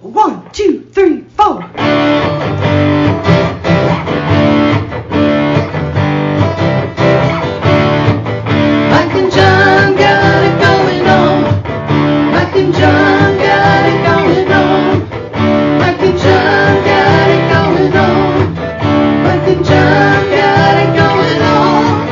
1, 2, 3, 4. Mike and John got it going on. Mike and John got it going on. Mike and John got it going on. Mike and John got it going on.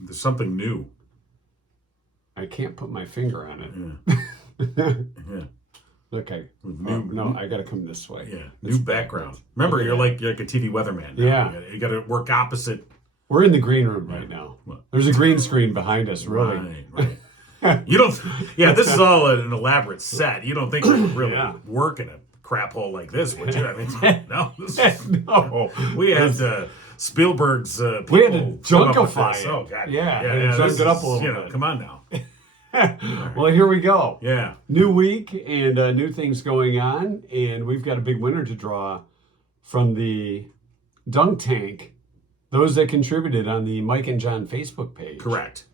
There's something new. I can't put my finger on Yeah. it. Yeah. Okay. New- No, I got to come this way. Yeah. New background. Remember, you're like a TV weatherman now. Yeah. You got to work opposite. We're in the green room right now. There's a green screen behind us, really. Right. You don't. Yeah, this is all an elaborate set. You don't think we would really Yeah. work in a crap hole like this, would you? I mean, no. No. We had Spielberg's. People We had to come up with junkify this. it. Oh God. Yeah, this junk it up a is, little bit. Come on now. Well, here we go. Yeah. New week and new things going on. And we've got a big winner to draw from the dunk tank. Those that contributed on the Mike and John Facebook page Correct.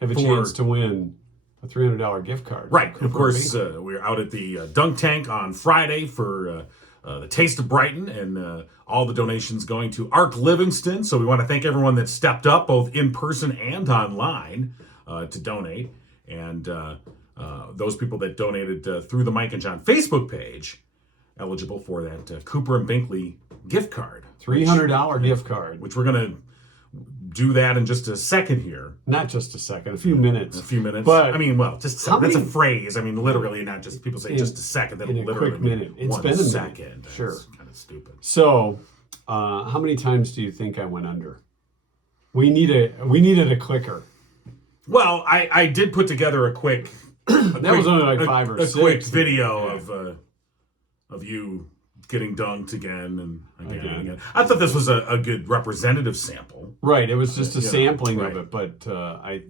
have a chance to win a $300 gift card. Right. from Of Cooper course, Bakery. we're out at the dunk tank on Friday for the Taste of Brighton, and all the donations going to Ark Livingston. So we want to thank everyone that stepped up, both in person and online, to donate. And those people that donated through the Mike and John Facebook page, eligible for that Cooper and Binkley gift card. $300 gift card. Which we're going to do that in just a second here. Not just a second, a few minutes. A few minutes. But I mean, well, just how that's a many- phrase. I mean, literally, not just people say just a second. That'll in a literally quick mean minute. It's 1 been a minute. second. That's Sure. kind of stupid. So, how many times do you think I went under? We needed a clicker. Well, I did put together a quick. That was only like 5 or a 6. quick video of you getting dunked again and again and again. I thought this was a good representative sample. Right, it was just a sampling right. of it, but I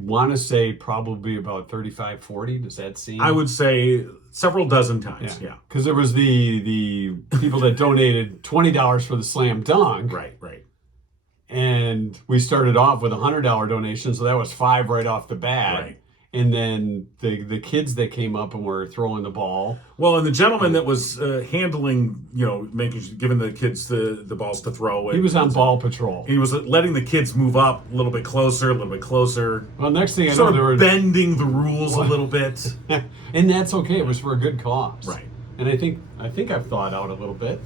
want to say probably about 35, 40. Does that seem? I would say several dozen times. Yeah. Because there was the people that donated $20 for the slam dunk. Right. And we started off with a $100 donation, so that was 5 right off the bat. Right. And then the kids that came up and were throwing the ball. Well, and the gentleman that was handling, giving the kids the balls to throw. He was on ball patrol. He was letting the kids move up a little bit closer. Well, next thing I know, Sort there of were bending the rules a little bit. and that's okay. It was for a good cause. Right. And I think I've thought out a little bit.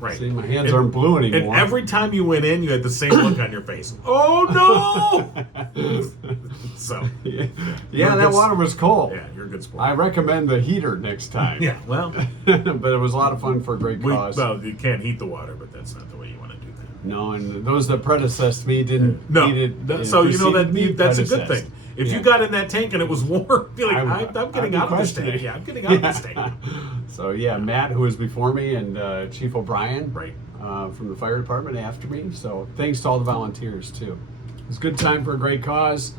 Right. See, my hands aren't blue anymore. And every time you went in, you had the same look on your face. Oh, no! So. Yeah, that water was cold. Yeah, you're a good sport. I recommend the heater next time. Yeah, well. But it was a lot of fun for a great cause. Well, you can't heat the water, but that's not the way you want to do that. No, and those that predecessed me didn't No. need it. So, that's a good predecessed. thing. If you got in that tank and it was warm, be like, I'm getting out of this questioning. tank. Yeah, I'm getting out of this tank. So, Matt, who was before me, and Chief O'Brien Right. from the fire department after me. So, thanks to all the volunteers, too. It was a good time for a great cause.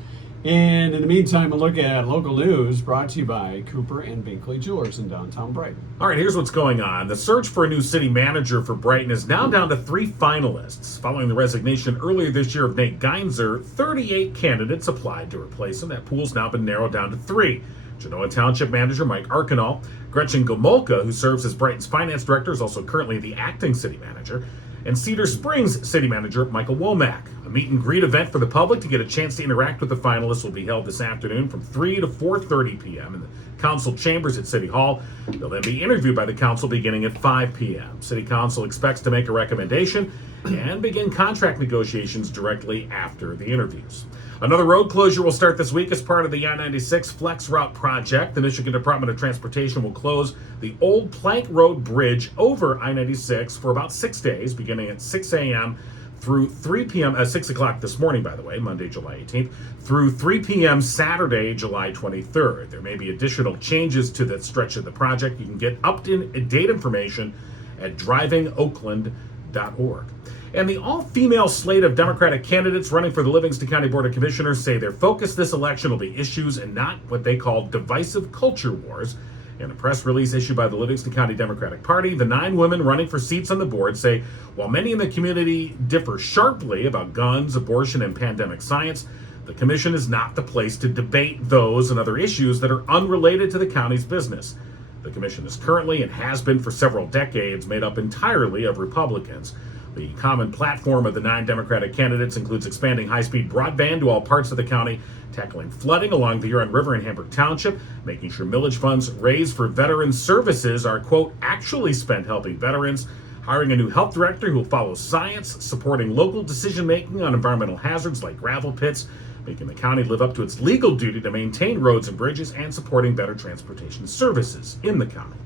And in the meantime, a look at local news brought to you by Cooper and Binkley Jewelers in downtown Brighton. All right, here's what's going on. The search for a new city manager for Brighton is now down to 3 finalists. Following the resignation earlier this year of Nate Geinzer, 38 candidates applied to replace him. That pool's now been narrowed down to 3. Genoa Township Manager Mike Arkinall, Gretchen Gomolka, who serves as Brighton's finance director, is also currently the acting city manager, and Cedar Springs City Manager Michael Womack. A meet and greet event for the public to get a chance to interact with the finalists will be held this afternoon from 3 to 4:30 p.m. in the council chambers at City Hall. They'll then be interviewed by the council beginning at 5 p.m. City Council expects to make a recommendation and begin contract negotiations directly after the interviews. Another road closure will start this week as part of the I-96 Flex Route project. The Michigan Department of Transportation will close the old Plank Road Bridge over I-96 for about 6 days, beginning at 6 a.m. through 3 p.m. 6 o'clock this morning, by the way, Monday, July 18th, through 3 p.m. Saturday, July 23rd. There may be additional changes to that stretch of the project. You can get up-to-date information at drivingoakland.org. And the all-female slate of Democratic candidates running for the Livingston County Board of Commissioners say their focus this election will be issues and not what they call divisive culture wars. In a press release issued by the Livingston County Democratic Party, the 9 women running for seats on the board say while many in the community differ sharply about guns, abortion, and pandemic science, the commission is not the place to debate those and other issues that are unrelated to the county's business. The commission is currently, and has been for several decades, made up entirely of Republicans. The common platform of the 9 Democratic candidates includes expanding high-speed broadband to all parts of the county, tackling flooding along the Huron River in Hamburg Township, making sure millage funds raised for veteran services are, quote, actually spent helping veterans, hiring a new health director who will follow science, supporting local decision-making on environmental hazards like gravel pits, making the county live up to its legal duty to maintain roads and bridges, and supporting better transportation services in the county,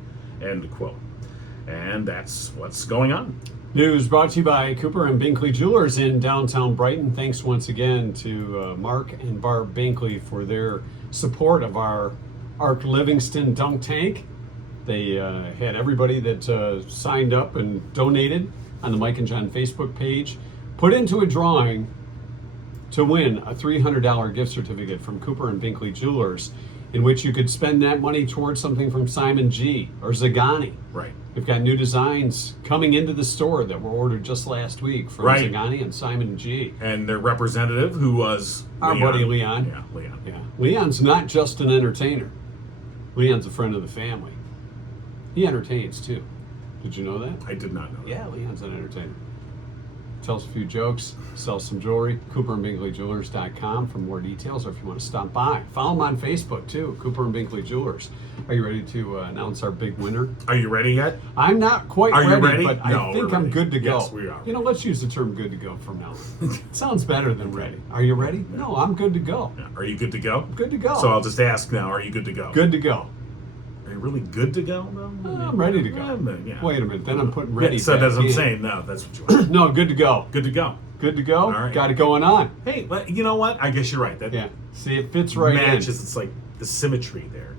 end quote. And that's what's going on. News brought to you by Cooper and Binkley Jewelers in downtown Brighton. Thanks once again to Mark and Barb Binkley for their support of our Ark Livingston dunk tank. They had everybody that signed up and donated on the Mike and John Facebook page put into a drawing to win a $300 gift certificate from Cooper and Binkley Jewelers, in which you could spend that money towards something from Simon G. or Zagani. Right. We've got new designs coming into the store that were ordered just last week from Zagani and Simon G. And their representative, who was our buddy Leon. Yeah, Leon. Yeah. Leon's not just an entertainer. Leon's a friend of the family. He entertains too. Did you know that? I did not know that. Yeah, Leon's an entertainer. Tells a few jokes, sells some jewelry. CooperandBinkleyJewelers.com for more details, or if you want to stop by. Follow him on Facebook too, Cooper and Binkley Jewelers. Are you ready to announce our big winner? Are you ready yet? I'm not quite Are you ready? but No, I think we're I'm ready. good to go. Yes, we are. You know, let's use the term good to go from now on. Sounds better than ready. Are you ready? No, I'm good to go. Yeah. Are you good to go? Good to go. So I'll just ask now, are you good to go? Good to go. Are you really good to go, though? I'm ready to go. Yeah. Wait a minute, then I'm putting ready. So back that's what I'm in. saying. No, that's what you want. No, good to go. Good to go. Good to go. All right. Got it going on. Hey, but you know what? I guess you're right. That Yeah. See, it fits right matches. in. It's like the symmetry there.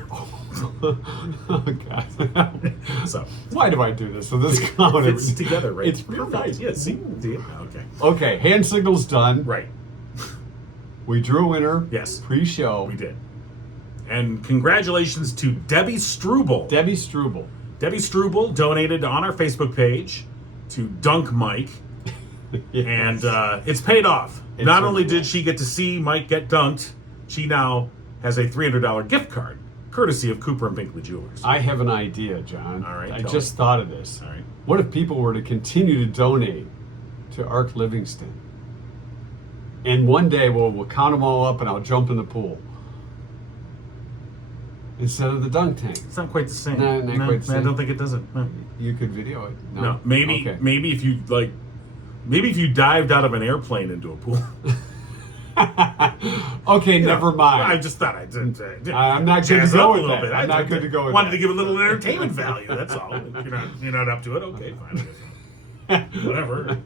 Oh God. So Why do I do this with this comment? it's together, right? It's real nice. Yeah. See. Okay. Okay, hand signal's done. Right. We drew a winner. Yes. Pre-show. We did. And congratulations to Debbie Struble. Debbie Struble. Debbie Struble donated on our Facebook page to Dunk Mike, Yes. and it's paid off. It's Not a- only did she get to see Mike get dunked, she now has a $300 gift card, courtesy of Cooper and Binkley Jewelers. I have an idea, John. All right, I tell just me. thought of this. All right. What if people were to continue to donate to Ark Livingston? And one day we'll count them all up and I'll jump in the pool. Instead of the dunk tank. It's not quite the same. No, not quite the I same. don't think it does it. No. You could video it. No. Maybe if you maybe if you dived out of an airplane into a pool. Okay, You know, never mind. I just thought I'd I'm not good to jazz go up a with little that. bit. I'm not good to go with Wanted that. to give a little entertainment value. That's all. If you're not up to it. Okay, fine. Whatever.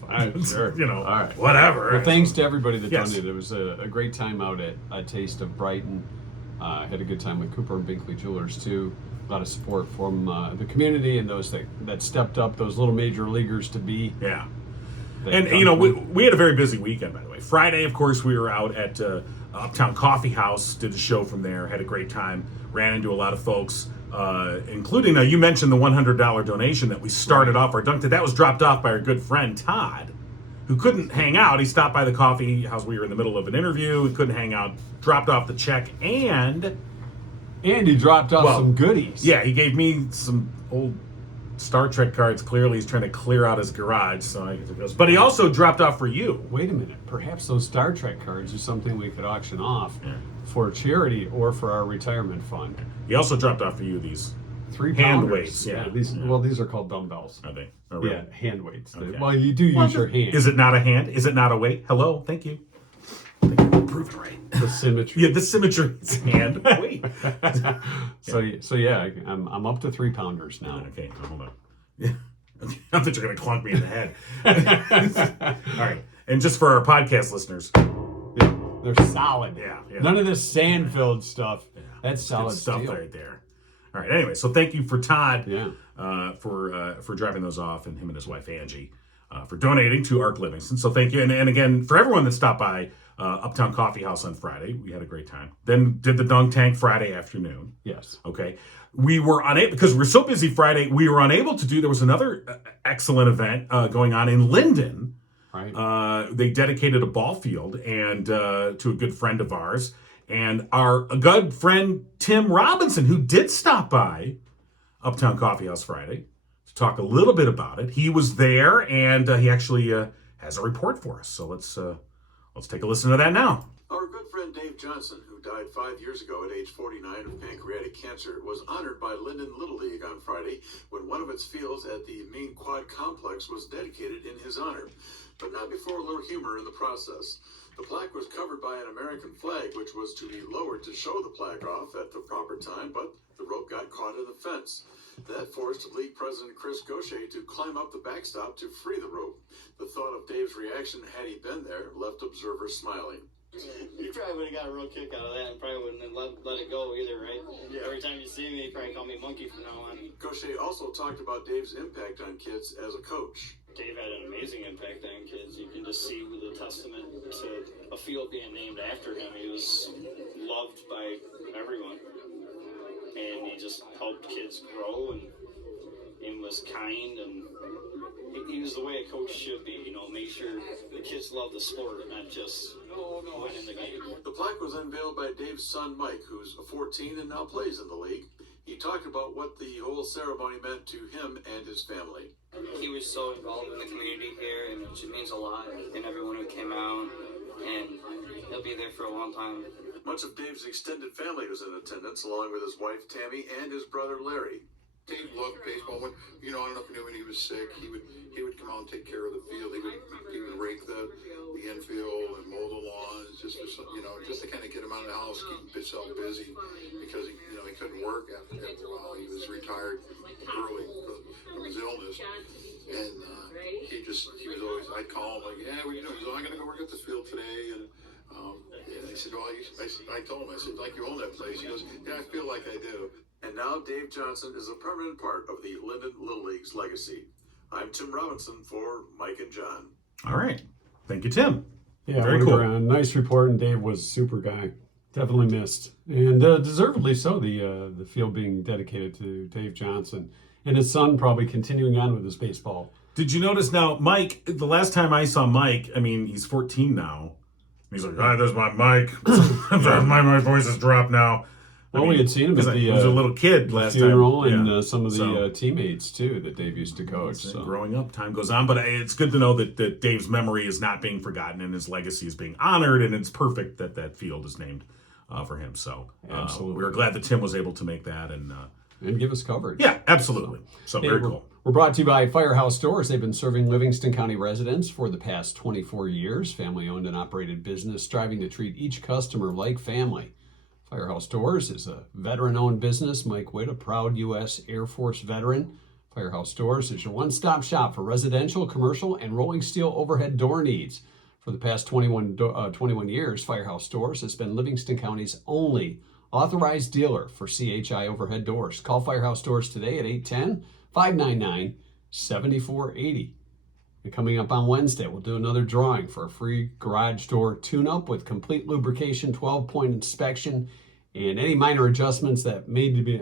Fine, sure. You know, All right. whatever. Well, thanks to everybody that Yes. donated. It was a great time out at A Taste of Brighton. Had a good time with Cooper and Binkley Jewelers too. A lot of support from the community and those that stepped up, those little major leaguers to be. Yeah. that And, come you know, through. we had a very busy weekend, by the way. Friday, of course, we were out at Uptown Coffee House, did a show from there, had a great time, ran into a lot of folks, including, you mentioned the $100 donation that we started off our dunk. That was dropped off by our good friend Todd, who couldn't hang out. He stopped by the coffee house. We were in the middle of an interview. He couldn't hang out, dropped off the check, and he dropped off some goodies. yeah, he gave me some old Star Trek cards. Clearly, he's trying to clear out his garage. So I guess it goes. But he also dropped off for you. Wait a minute. Perhaps those Star Trek cards are something we could auction off Yeah. for charity or for our retirement fund. He also dropped off for you these. 3 Hand pounders. weights, yeah. Yeah. Well, these are called dumbbells. Are they? Oh, really? Yeah, hand weights. Okay. Well, you do use your hand. Is it not a hand? Is it not a weight? Hello, thank you. Thank you for proving right. the symmetry? Yeah, the symmetry is hand weight. So yeah, I'm up to 3 pounders now. Okay, so hold on. Yeah. I thought you're going to clunk me in the head. All right. And just for our podcast listeners, Yeah, they're solid. Yeah. None of this sand-filled stuff. That's good solid stuff steel. right there. All right. Anyway, so thank you for Todd Yeah. for driving those off, and him and his wife Angie for donating to Ark Livingston. So thank you, and again for everyone that stopped by Uptown Coffee House on Friday. We had a great time. Then did the Dunk Tank Friday afternoon. Yes. Okay. We were unable, because we were so busy Friday, we were unable to do, there was another excellent event going on in Linden. Right. They dedicated a ball field and to a good friend of ours. And our good friend Tim Robinson, who did stop by Uptown Coffee House Friday to talk a little bit about it. He was there, and he actually has a report for us. So let's take a listen to that now. Our good friend Dave Johnson, who died 5 years ago at age 49 of pancreatic cancer, was honored by Linden Little League on Friday when one of its fields at the main quad complex was dedicated in his honor. But not before a little humor in the process. The plaque was covered by an American flag, which was to be lowered to show the plaque off at the proper time, but the rope got caught in the fence. That forced League President Chris Gaucher to climb up the backstop to free the rope. The thought of Dave's reaction had he been there left observers smiling. You probably would have got a real kick out of that and probably wouldn't have let it go either, right? Yeah. Every time you see me, you probably call me Monkey from now on. Gaucher also talked about Dave's impact on kids as a coach. Dave had an amazing impact on kids. You can just see the testament to a field being named after him. He was loved by everyone. And he just helped kids grow and was kind, and he was the way a coach should be, make sure the kids love the sport, not just winning the game. The plaque was unveiled by Dave's son Mike, who's 14 and now plays in the league. He talked about what the whole ceremony meant to him and his family. He was so involved in the community here, and it just means a lot, and everyone who came out, and he'll be there for a long time. Much of Dave's extended family was in attendance, along with his wife Tammy and his brother Larry. Dave loved baseball. When I don't know if you knew when he was sick, he would come out and take care of the field. He would rake the infield and mow the lawns, just for some, just to kind of get him out of the house, keep himself busy, because he couldn't work after a while. He was retired early from his illness, and he was always, I'd call him like, yeah, what are you doing? He's I'm gonna go work at this field today, and I said, well, I told him, I said, like, you own that place? He goes, yeah, I feel like I do. And now Dave Johnson is a permanent part of the Linden Little League's legacy. I'm Tim Robinson for Mike and John. All right. Thank you, Tim. Yeah, very cool. Nice report, and Dave was a super guy. Definitely missed, and deservedly so. The field being dedicated to Dave Johnson, and his son probably continuing on with his baseball. Did you notice now, Mike, the last time I saw Mike, he's 14 now. He's like, hi, there's my mic. my voice has dropped now. Well, we had seen him at he was a little kid last funeral time. and some of the teammates, too, that Dave used to coach. So. Growing up, time goes on. But it's good to know that Dave's memory is not being forgotten and his legacy is being honored, and it's perfect that that field is named for him. So absolutely. We were glad that Tim was able to make that. And give us coverage. Yeah, absolutely. So very cool. We're brought to you by Firehouse Doors. They've been serving Livingston County residents for the past 24 years. Family-owned and operated business, striving to treat each customer like family. Firehouse Doors is a veteran-owned business. Mike Witt, a proud U.S. Air Force veteran. Firehouse Doors is your one-stop shop for residential, commercial, and rolling steel overhead door needs. For the past 21 years, Firehouse Doors has been Livingston County's only authorized dealer for CHI overhead doors. Call Firehouse Doors today at 810-599-7480. And coming up on Wednesday, we'll do another drawing for a free garage door tune-up with complete lubrication, 12-point inspection, and any minor adjustments that may be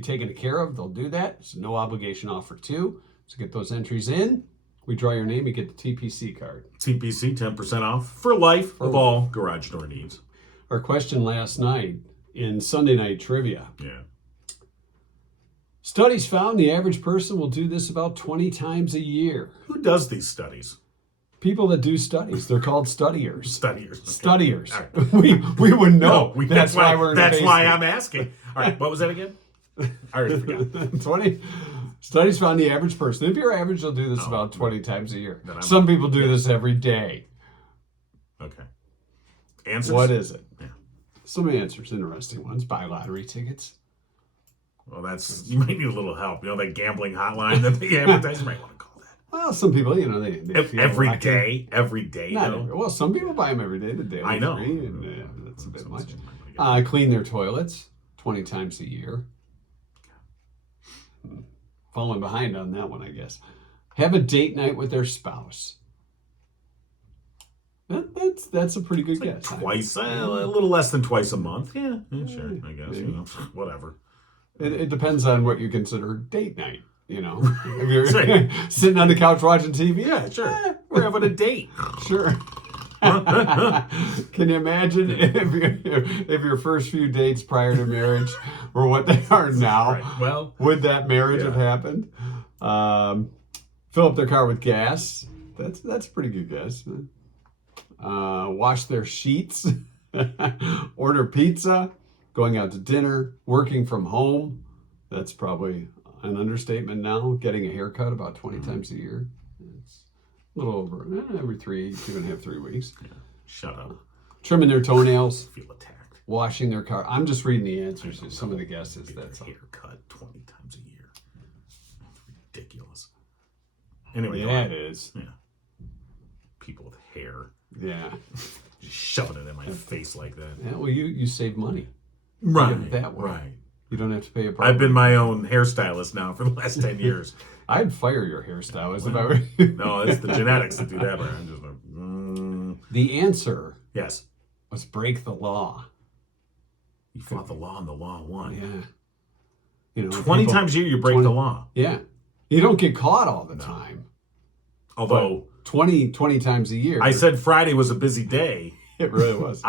taken care of, they'll do that. It's a no obligation offer too. So get those entries in. We draw your name, you get the TPC card. TPC, 10% off for life of all garage door needs. Our question last night in Sunday Night Trivia. Yeah. Studies found the average person will do this about 20 times a year. Who does these studies? People that do studies. They're called studiers. Studiers. Okay. Studiers. Right. we wouldn't know. No, that's why we're in That's the why I'm asking. All right, what was that again? I already forgot. 20 studies found the average person. If you're average, you'll do this about 20 times a year. Some people do this every day. Okay. Answers? What is it? Yeah. Some answers, interesting ones. Buy lottery tickets. Well, you might need a little help. That gambling hotline that they advertise. You might want to call that. Well, some people, they feel every lucky. day. Every day, though. Well, some people buy them every day. The daily I know. free, and that's a bit much. Clean their toilets 20 times a year. Falling behind on that one, I guess. Have a date night with their spouse. That's a pretty good guess. Twice, a little less than twice a month. Yeah, sure, I guess. Whatever. It depends on what you consider date night. If you're sitting on the couch watching TV, Yeah, sure. We're having a date. sure. Can you imagine if your first few dates prior to marriage were what they are now? Right. Well, would that marriage have happened? Fill up their car with gas. That's a pretty good guess. Wash their sheets. Order pizza. Going out to dinner. Working from home. That's probably an understatement now. Getting a haircut about 20 times a year. It's a little over every 2.5, 3 weeks. Yeah. Shut up. Trimming their toenails. I feel attacked. Washing their car. I'm just reading the answers to some of the guesses. That's a haircut 20 times a year. That's ridiculous. Anyway, yeah, it is. Yeah. People with hair. Yeah. Just shoving it in my face like that. Yeah, well, you save money. Right. You get it that way. Right. You don't have to pay a I've been my own hairstylist now for the last 10 years. I'd fire your hairstylist if I were you. No, it's the genetics that do that. But I'm just like, The answer yes. was break the law. You fought the law and the law won. Yeah. 20 times a year you break the law. Yeah. You don't get caught all the time. Although 20 times a year. I said Friday was a busy day. It really was.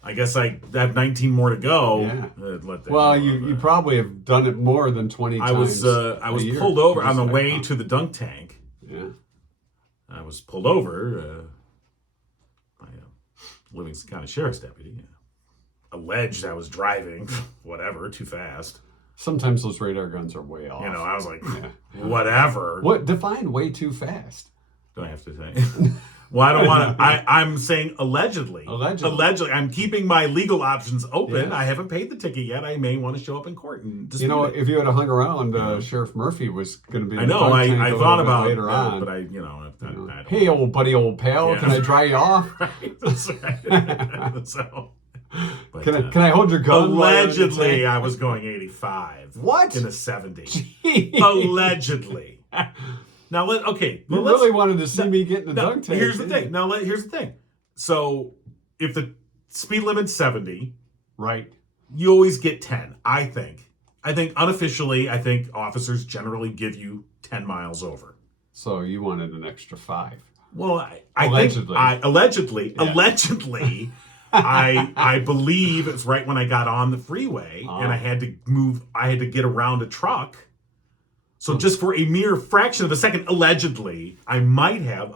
I guess I have 19 more to go. Yeah. You probably have done it more than 20 times. I was pulled over on the way to the dunk tank. Yeah. I was pulled over by a Livingston County Sheriff's deputy. Alleged I was driving, whatever, too fast. Sometimes those radar guns are way off. I was like, whatever. What define way too fast? Do I have to say? Well, I don't want to. I'm saying allegedly. Allegedly. I'm keeping my legal options open. Yes. I haven't paid the ticket yet. I may want to show up in court and dispute it. If you had hung around, Sheriff Murphy was going to be. I know. I thought about later that, on, but I don't. Hey, old buddy, old pal, can I dry you off? Right. That's right. So. But, can I hold your gun? Allegedly, I was going 85. What? In a 70. Allegedly. Now you really wanted to see me get in the dunk tank. Here's the thing. Here's the thing. So if the speed limit's 70, right, you always get 10. I think unofficially, officers generally give you 10 miles over. So you wanted an extra 5. Well, allegedly, I believe it's right when I got on the freeway and I had to get around a truck. So just for a mere fraction of a second, allegedly, I might have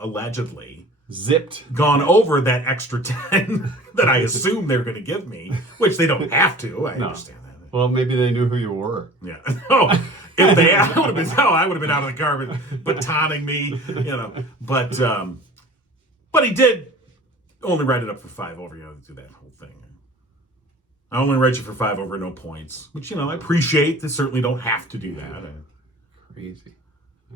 zipped gone over that extra 10 that I assume they're going to give me, which they don't have to. I understand that. Well, maybe they knew who you were. Yeah. No, if they, I would have been out of the car batoning me, But he did only write it up for 5 over, to do that whole thing. I only write you for 5 over, no points, which, I appreciate. They certainly don't have to do that. Crazy.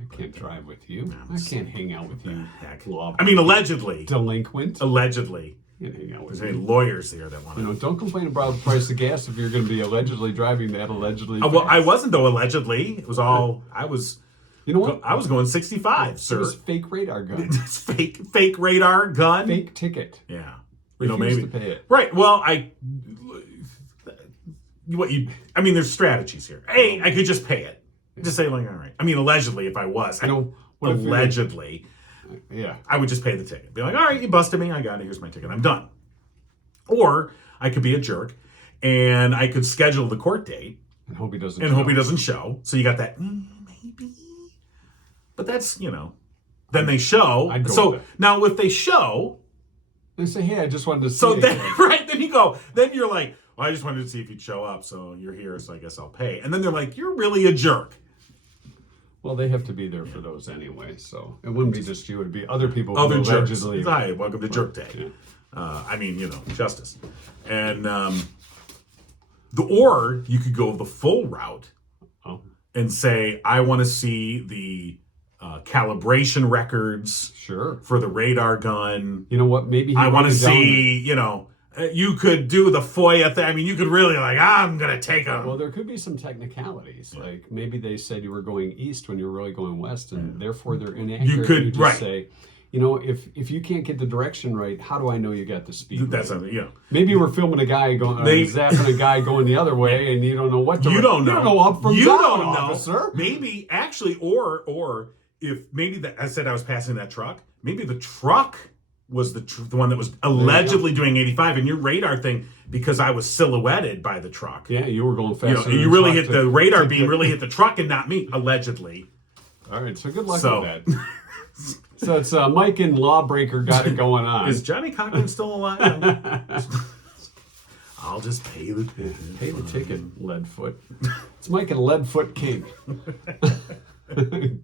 I can't drive with you. I can't hang out with you. Heck. Allegedly. Delinquent. Allegedly. Can't hang out with There's any lawyers there that want to. Don't complain about the price of gas if you're going to be allegedly driving that allegedly. Well, I wasn't, though, allegedly. It was all, I was. You know what? I was going 65, sir. It was fake radar gun. It's fake radar gun. Fake ticket. Yeah. Refused to pay it. Right. Well, there's strategies here. I could just pay it. Just say, all right. Allegedly, if I was. Allegedly. Yeah. I would just pay the ticket. Be like, all right, you busted me. I got it. Here's my ticket. I'm done. Or I could be a jerk and I could schedule the court date. And hope he doesn't show. So you got that, maybe. But that's, then they show. So now if they show. They say, hey, I just wanted to see. So then, right, then you go. Then you're like, well, I just wanted to see if you'd show up. So you're here, so I guess I'll pay. And then they're like, you're really a jerk. Well, they have to be there for those anyway. So it wouldn't be just you. It would be other people. Other jerks. Allegedly. Hi, welcome to Jerk Day. Yeah. Justice. And or you could go the full route and say, I want to see the calibration records for the radar gun. You know what? Maybe I want to see, you could do the FOIA thing. You could really I'm going to take them. Well, there could be some technicalities. Yeah. Like maybe they said you were going east when you were really going west, and therefore they're inaccurate. You could say, you know, if you can't get the direction right, how do I know you got the speed That's right? something, you know. Maybe we're filming a guy going, zapping a guy going the other way, and you don't know what You don't know. You don't know up from you down, don't know. officer. Maybe actually, or if maybe I said I was passing that truck. Maybe the truck was the one that was allegedly doing 85, and your radar thing, because I was silhouetted by the truck. Yeah, you were going faster. You really hit the radar beam, really hit the truck, and not me, allegedly. All right, so good luck with that. So it's Mike and Lawbreaker got it going on. Is Johnny Cochran still alive? I'll just pay the ticket. Pay the ticket, Leadfoot. It's Mike and Leadfoot King.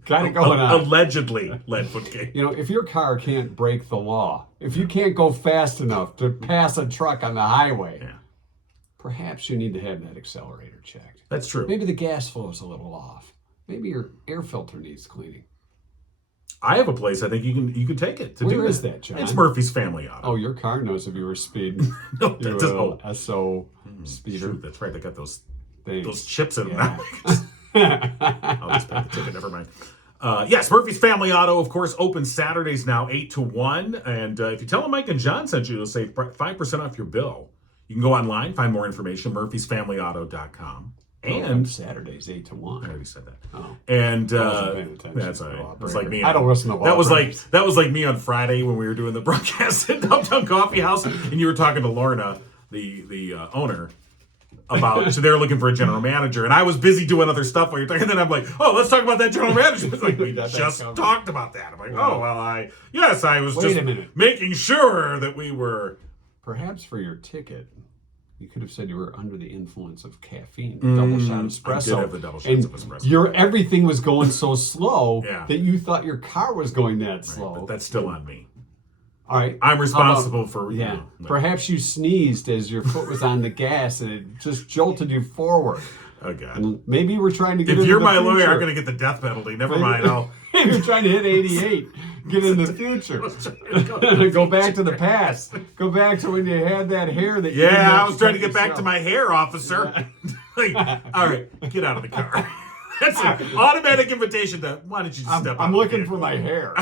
Got it going on. Allegedly, Leadfoot King. You know, if your car can't break the law, if you can't go fast enough to pass a truck on the highway, perhaps you need to have that accelerator checked. That's true. Maybe the gas flow is a little off. Maybe your air filter needs cleaning. I have a place I think you can take it to do. Where is that, John? It's Murphy's Family Auto. Oh, your car knows if you were speeding. No, that doesn't. SO speeder. Shoot, that's right. They got those Things. chips in them. I'll just pay the ticket. Never mind. Yes, Murphy's Family Auto, of course, open Saturdays now, 8 to 1. And if you tell them Mike and John sent you, you'll save 5% off your bill. You can go online, find more information, murphysfamilyauto.com. And Saturdays 8 to 1. I already said that. Oh. And wasn't paying attention. that's all right. It's like me. I don't listen to that was like me on Friday when we were doing the broadcast at Downtown Coffee House, and you were talking to Lorna, the owner, about so they were looking for a general manager, and I was busy doing other stuff while you're talking. And then I'm like, oh, let's talk about that general manager. It's like we just talked about that. I'm like, oh well, I was Wait a minute. making sure that we were. Perhaps for your ticket, you could have said you were under the influence of caffeine, double shot espresso. I did have the double shots of espresso. Everything was going so slow that you thought your car was going that slow. But that's still on me. All right. I'm responsible for... Yeah. Perhaps you sneezed as your foot was on the gas and it just jolted you forward. Oh, God. And maybe you were trying to get If into you're the my future. lawyer, I'm going to get the death penalty. Never mind. If you're trying to hit 88, get in the future. Go back to the past. Go back to when you had that hair that you I was trying to get back to my hair, officer. All right, get out of the car. That's an automatic invitation to, why don't you just step out? I'm looking for my hair.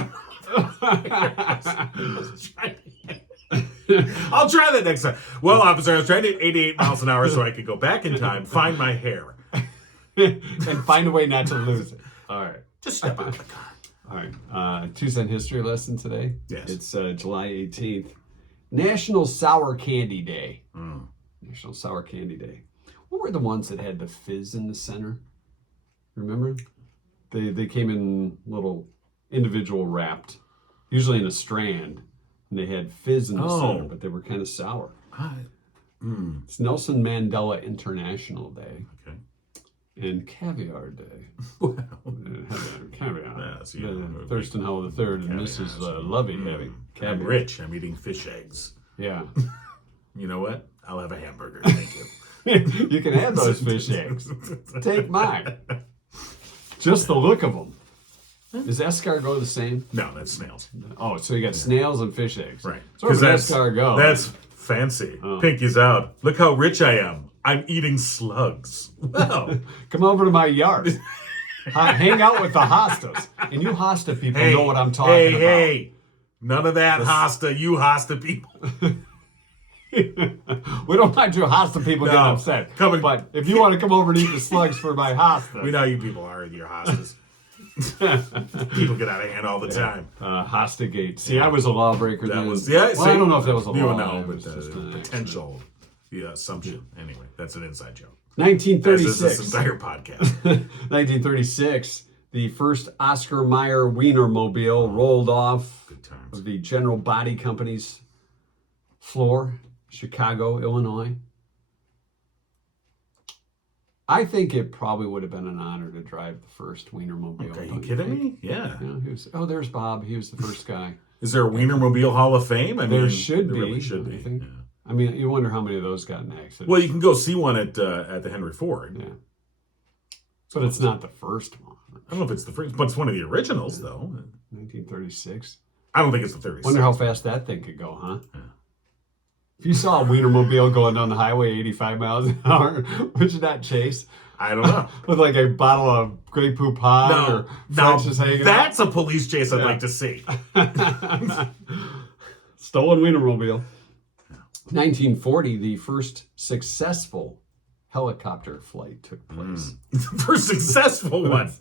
I'll try that next time. Well, officer, I was trying to hit 88 miles an hour so I could go back in time, find my hair. And find a way not to lose it. All right. Just step out of the car. All right. 2-cent history lesson today. Yes. It's July 18th. National Sour Candy Day. National Sour Candy Day. What were the ones that had the fizz in the center? Remember? They came in little individual wrapped, usually in a strand, and they had fizz in the center, but they were kind of sour. It's Nelson Mandela International Day. Okay. And Caviar Day. Caviar. Yes, Thurston Howell III and Mrs. Lovey having caviar. I'm rich. I'm eating fish eggs. Yeah. You know what? I'll have a hamburger. Thank you. You can have those fish eggs. Take mine. Just the look of them. Does escargot the same? No, that's snails. Oh, so you got snails and fish eggs. Right. So where does escargot? That's fancy. Pinky's out. Look how rich I am. I'm eating slugs. Wow. Come over to my yard. Hang out with the hostas. And you hosta people know what I'm talking about. Hey, none of that hosta. You hosta people. We don't want you hosta people getting upset. But if you want to come over and eat the slugs for my hosta. We know you people are your hostas. People get out of hand all the time. Hostagate. See, I was a lawbreaker then. Well, I don't know if that was a law. No, but the potential, assumption. Anyway, that's an inside joke. 1936. As is this entire podcast. 1936, the first Oscar Mayer Weinermobile rolled off of the General Body Company's floor, Chicago, Illinois. I think it probably would have been an honor to drive the first Weinermobile. Are you kidding me? Yeah. There's Bob. He was the first guy. Is there a Weinermobile Hall of Fame? There should be. There really should be. I think. Yeah. I mean, you wonder how many of those got in accidents. Well, you can go see one at the Henry Ford. Yeah. But it's not the first one. I don't know if it's the first, but it's one of the originals, though. 1936. I don't think it's the 36. Wonder how fast that thing could go, huh? Yeah. If you saw a Weinermobile going down the highway 85 miles an hour, would you not chase? I don't know. With like a bottle of Grey Poupon or French is hanging that's a police chase I'd like to see. Stolen Weinermobile. 1940, the first successful helicopter flight took place. First successful one.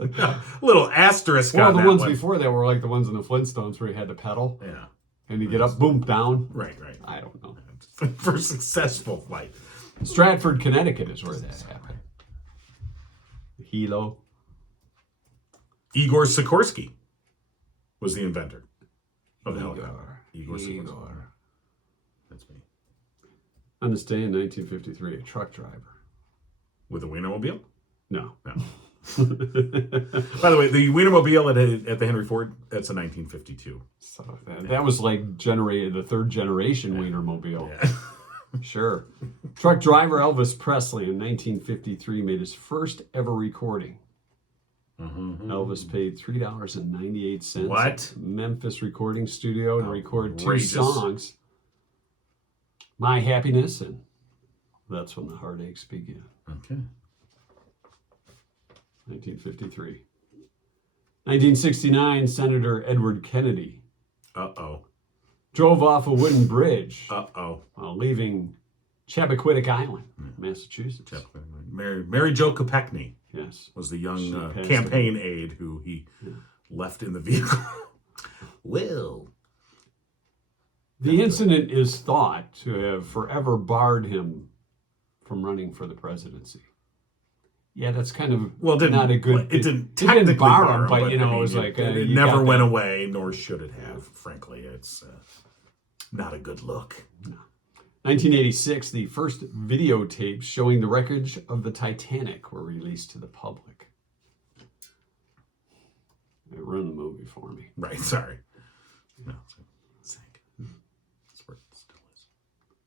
Little asterisk Well, on the that ones one. before that were like the ones in the Flintstones where you had to pedal. Yeah. And you get up, boom, down. Right. I don't know. First successful flight. Stratford, Connecticut is where that happened. Hilo. Igor Sikorsky was the inventor of the helicopter. Igor Sikorsky. That's me. On this day in 1953, a truck driver. With a Weinermobile? No. By the way, the Weinermobile at the Henry Ford, that's a 1952. So that was like the third generation Weinermobile. Yeah. Sure. Truck driver Elvis Presley in 1953 made his first ever recording. Elvis paid $3.98 What? at Memphis recording studio to record 2 Outrageous. songs. My Happiness and That's When the Heartaches Begin. Okay. 1953. 1969, Senator Edward Kennedy Uh-oh. drove off a wooden bridge Uh-oh. while leaving Chappaquiddick Island, Massachusetts. Mary Jo Kopechne Yes. was the young She passed campaign aide who he left in the vehicle. Will. The incident is thought to have forever barred him from running for the presidency. Yeah, that's kind of not a good. It didn't technically bar him, but I it mean, was like it you never got went that. away, nor should it have. Frankly, it's not a good look. 1986, the first videotapes showing the wreckage of the Titanic were released to the public. They ruined the movie for me. Right. Sorry. No, it's sank. That's where it still is.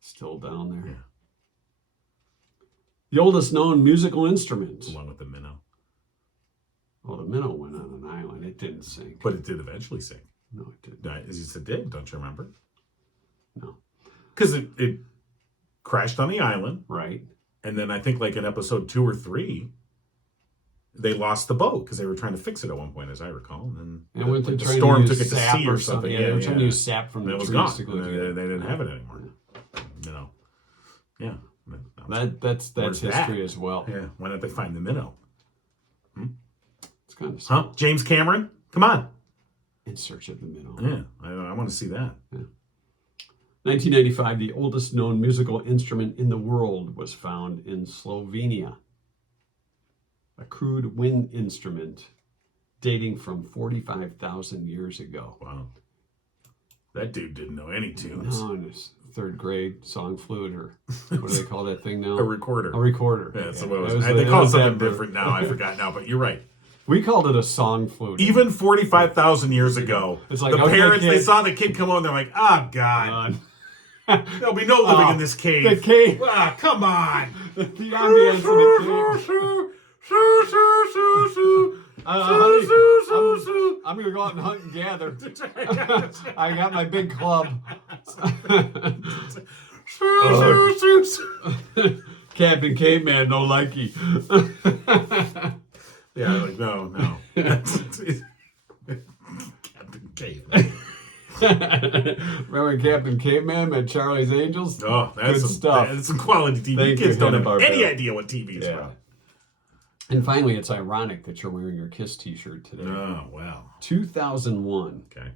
Still down there. Yeah. The oldest known musical instrument. Along with the minnow, Well, the minnow went on an island. It didn't sink. but it did eventually sink. No, it didn't. As it did, don't you remember? No. Because it crashed on the island, Right. and then I think like in episode 2 or 3, they lost the boat because they were trying to fix it at one point, as I recall. And And when the they're trying storm to took use it to sap sea or something. Yeah, they were trying to use sap from And the it was trees gone. to go And together. they didn't have it anymore. You know. Yeah. That's Where's history that? as well. Yeah. Why don't they find the minnow? It's kind of Huh? James Cameron? Come on. in search of the minnow. Yeah. I want to see that. 1995, the oldest known musical instrument in the world was found in Slovenia. A crude wind instrument dating from 45,000 years ago. Wow. That dude didn't know any tunes. No, in his third grade song flute, or what do they call that thing now? A recorder. A recorder. Yeah, that's Yeah, what it that was. was They the- call it that something was that different now. I forgot now, but you're right. We called it a song flute. Even 45,000 years ago, It's like, the okay, parents, they kid. saw the kid come on, they're like, oh, God. There'll be no living in this cave. The cave. Ah, come on. The ambience in the cave. Honey, I'm going to go out and hunt and gather. I got my big club. Captain Caveman, no likey. Yeah, like, no. Captain Caveman. Remember Captain Caveman met Charlie's Angels? Oh, that's Good some stuff. That's some quality TV. Thank Kids you, don't have Hanna-Barbera. any idea what TV is Yeah. about. And finally, it's ironic that you're wearing your Kiss t-shirt today. Oh, wow. 2001, Okay.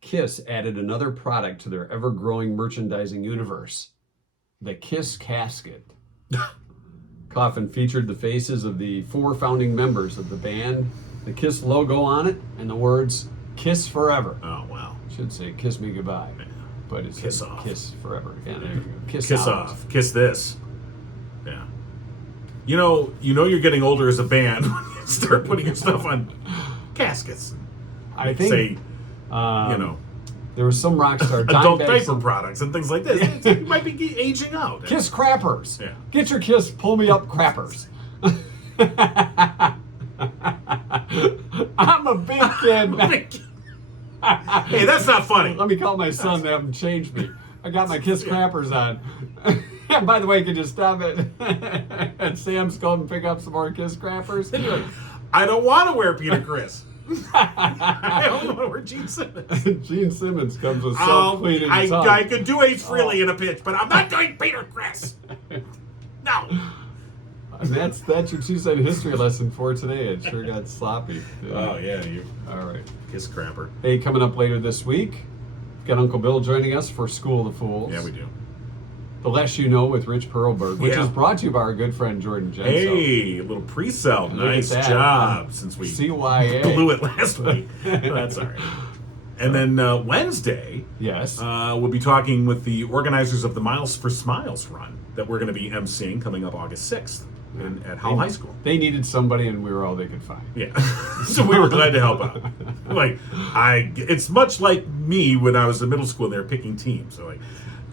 Kiss added another product to their ever-growing merchandising universe, the Kiss casket. Coffin featured the faces of the 4 founding members of the band, the Kiss logo on it, and the words, Kiss Forever. Oh, wow. Should say Kiss Me Goodbye, but it's Kiss off. Kiss Forever. Yeah, there you go. Kiss Kiss out. off. Kiss this. Yeah. You know you're getting older as a band when you start putting your stuff on caskets. I think, Say, there was some rock star, adult Dimebag, diaper products and things like this. You might be aging out. Kiss Krappers. Yeah. Get your Kiss, pull me up Krappers. I'm a big kid. Hey, that's not funny. Let me call my son to have him change me. I got my Kiss Krappers on. And by the way, could you stop it at Sam's Club and pick up some more Kiss Krappers? Then you're like, I don't want to wear Peter Criss. I don't want to wear Gene Simmons. Gene Simmons comes with self-cleaning tongue. I could do Ace Frehley in a pitch, but I'm not doing Peter Criss. No. And that's your 2 cent history lesson for today. It sure got sloppy. Oh, yeah. You All right. Kiss Krapper. Hey, coming up later this week, we've got Uncle Bill joining us for School of the Fools. Yeah, we do. The Less You Know with Rich Perlberg, which Yeah. is brought to you by our good friend Jordan Jensen. Hey, a little pre-sell. Look at Nice that. job. Since we CYA. blew it last week. That's all right. And then Wednesday, Yes. we'll be talking with the organizers of the Miles for Smiles run that we're going to be emceeing coming up August 6th at Howell High School. They needed somebody, and we were all they could find. Yeah. So we were glad to help out. It's much like me when I was in middle school and they were picking teams. So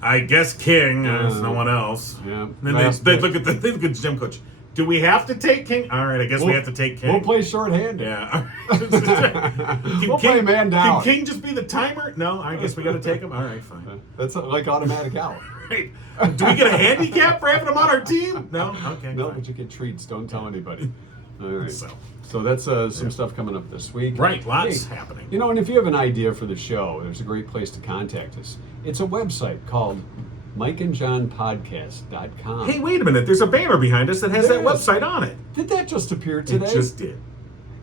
I guess King, there's no one else. Yeah. And then they look at the gym coach. Do we have to take King? All right, I guess we have to take King. We'll play shorthanded. Yeah. We'll play man down. Can King just be the timer? No, I guess we got to take him. All right, fine. That's like automatic out. Right. Do we get a handicap for having him on our team? No? Okay. No, fine. but you get treats. Don't tell anybody. All right. So that's some stuff coming up this week. Right, lots happening. You know, and if you have an idea for the show, there's a great place to contact us. It's a website called MikeandJohnPodcast.com. Hey, wait a minute. There's a banner behind us that has that There is. website on it. Did that just appear today? It just did.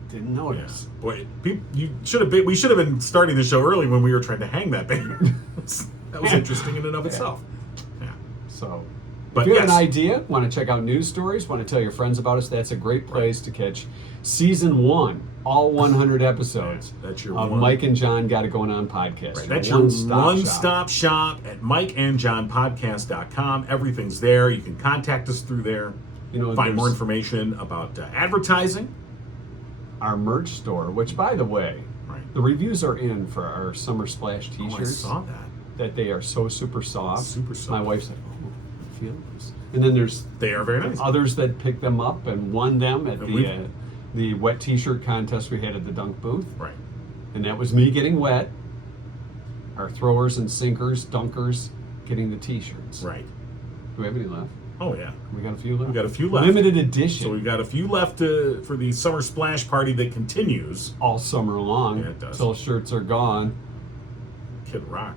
Didn't notice. Boy, we should have been starting the show early when we were trying to hang that banner. That was interesting in and of itself. Yeah. So, But if you have yes. an idea, want to check out news stories, want to tell your friends about us, that's a great place to catch season 1, all 100 episodes That's your of one. Mike and John Got It Going On podcast. Right, that's your one-stop shop at MikeandJohnPodcast.com. Everything's there. You can contact us through there. You know, Find more there's information about advertising. our merch store, which, by the way, Right. the reviews are in for our Summer Splash Oh, I t-shirts. saw that. That they are so super soft. Super soft. My wife's like, oh, I feel this. And then there's They are very nice. others that picked them up and won them at And the wet t-shirt contest we had at the Dunk booth. Right. And that was me getting wet. Our throwers and sinkers, dunkers, getting the t-shirts. Right. Do we have any left? Oh, yeah. We got a few left. We got a few left. Limited edition. So we've got a few left for the Summer Splash Party that continues. all summer long. Yeah, it does. Till shirts are gone. Kid Rock.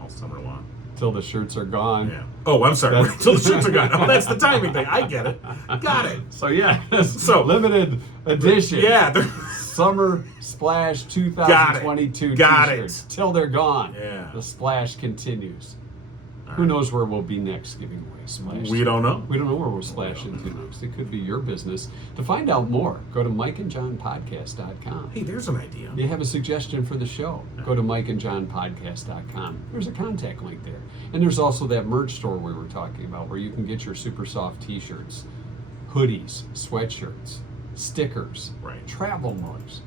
All summer long. Till the shirts are gone. Yeah. Oh, I'm sorry. That's- Until the shirts are gone. Oh, that's the timing thing. I get it. Got it. So yeah. So- limited edition. Yeah. Summer Splash 2022 Got it. t-shirts. Till they're gone. Yeah. The splash continues. All Who right. knows where we'll be next giving away splash? We don't know. We don't know where we'll splash into next. It could be your business. To find out more, go to MikeandJohnPodcast.com. Hey, there's an idea. You have a suggestion for the show, go to MikeandJohnPodcast.com. There's a contact link there. And there's also that merch store we were talking about where you can get your super soft t-shirts, hoodies, sweatshirts, stickers, Right. travel mugs,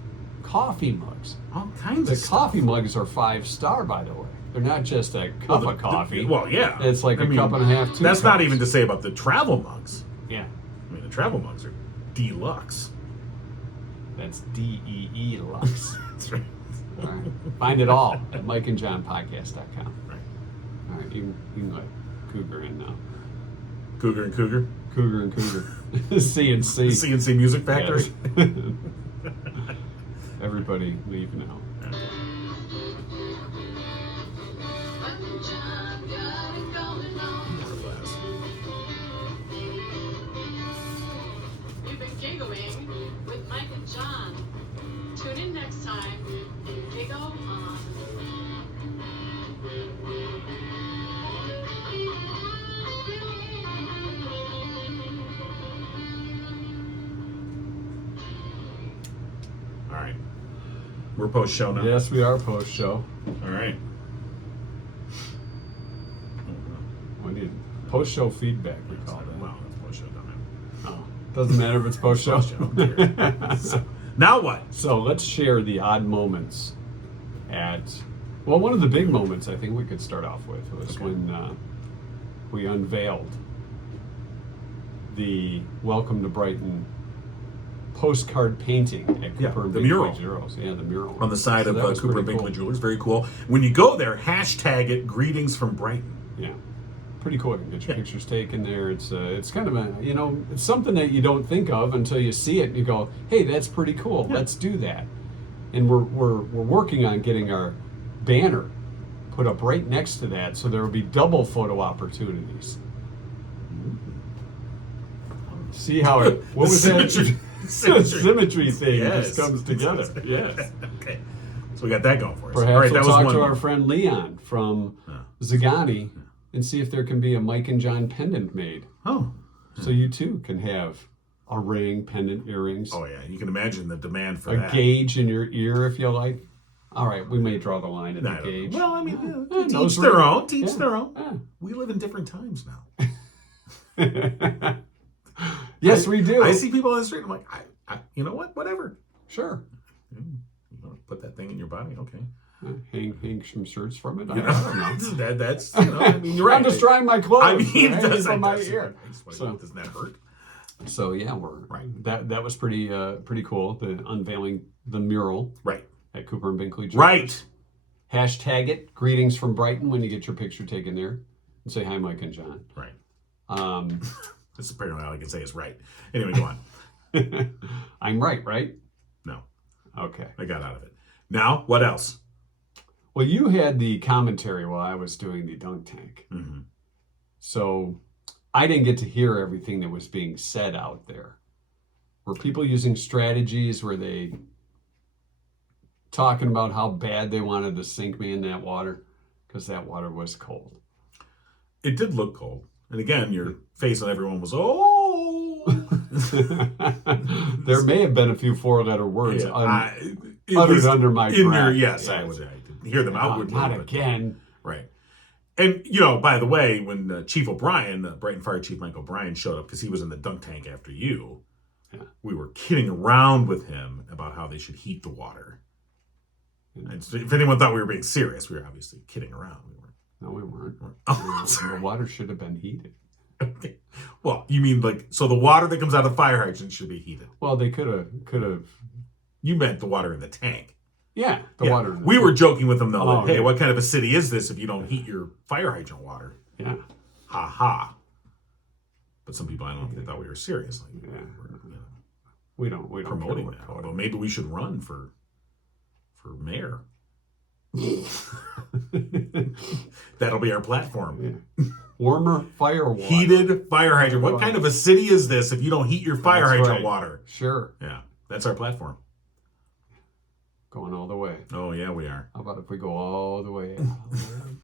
coffee mugs. All kinds The of stuff. coffee mugs are 5-star, by the way. They're not just a cup of coffee. Well, yeah. It's like a cup and a half, 2 That's not cups. even to say about the travel mugs. Yeah, I mean, the travel mugs are deluxe. that's DEE Lux. That's right. All right. Find it all at MikeandJohnPodcast.com. Right. All right, you can let Cougar in now. Cougar and Cougar. Cougar and Cougar. CNC. CNC Music Factory. Yes. Everybody leave now. Mike and John got it going on. You've been giggling with Mike and John. Tune in next time. Giggle on. All right. We're post show now. Yes, we are post show. All right. We need post show feedback, we call that. Well, that's post show, don't Oh, doesn't matter if it's post show. it? So, now what? So let's share the odd moments at, well, one of the big moments I think we could start off with was when we unveiled the Welcome to Brighton postcard painting at Yeah, Cooper and the Binkley mural. Jewelers. Yeah, the mural. On the side So of that was Cooper and pretty Binkley cool. Jewelers. Very cool. When you go there, hashtag it greetings from Brighton. Yeah. pretty cool. You can get your pictures taken there. It's kind of a, you know, it's something that you don't think of until you see it and you go, hey, that's pretty cool. Let's do that. And we're working on getting our banner put up right next to that, so there will be double photo opportunities. See how it, what was Symmetry. that? Symmetry. Symmetry thing Yes. just comes together. Yes. Okay. So we got that going for us. Perhaps All right, we'll that was talk one. to our friend Leon from Zagani and see if there can be a Mike and John pendant made. Oh. So you too can have a ring, pendant, earrings, Oh yeah, you can imagine the demand for a that. gauge in your ear if you like. All right, we may draw the line at No, the I don't know. gauge. Well, I mean, Yeah, teach those their ring- own. Teach yeah, their own. yeah. We live in different times now. Yes, we do. I see people on the street. I'm like, I you know what? Whatever. Sure. You want to put that thing in your body? Okay. Hang some shirts from it. I You don't know, know. that's you know. I mean, you're right. I'm just drying my clothes. I mean, Hanging does from my does- ear. So, doesn't that hurt? So yeah, we're Right. That was pretty cool. The unveiling the mural Right. at Cooper and Binkley. Right. Hashtag it. Greetings from Brighton when you get your picture taken there, and say hi, Mike and John. Right. Um, That's apparently all I can say is right. Anyway, go on. I'm right? No, Okay. I got out of it. Now, what else? Well, you had the commentary while I was doing the dunk tank. Mm-hmm. So I didn't get to hear everything that was being said out there. Were people using strategies? Were they talking about how bad they wanted to sink me in that water? Because that water was cold. It did look cold. And again, your face on everyone was, oh. There may have been a few four-letter words Yeah, at uttered least under my in breath. your, yes, I didn't hear them outwardly. Not but- again. Right. And, you know, by the way, when Chief O'Brien, Brighton Fire Chief Mike O'Brien showed up, because he was in the dunk tank after you, we were kidding around with him about how they should heat the water. And so if anyone thought we were being serious, we were obviously kidding around. We weren't. No, we weren't. Oh, The sorry. water should have been heated. Okay. Well, you mean like, so the water that comes out of the fire hydrant should be heated. Well, they could have. You meant the water in the tank. Yeah, the Yeah. water. We were joking with them though, Oh, like, hey, yeah. what kind of a city is this if you don't heat your fire hydrant water? Yeah. Ha ha. But some people, I don't know if they thought we were serious. Like, Yeah. we're, you know, We don't promoting care that. what Although maybe we should run for mayor. That'll be our platform. Yeah. Warmer fire water. Heated fire hydrant. What kind of a city is this if you don't heat your fire That's hydrant right. water? Sure. Yeah, that's our platform. Going all the way. Oh yeah, we are. How about if we go all the way?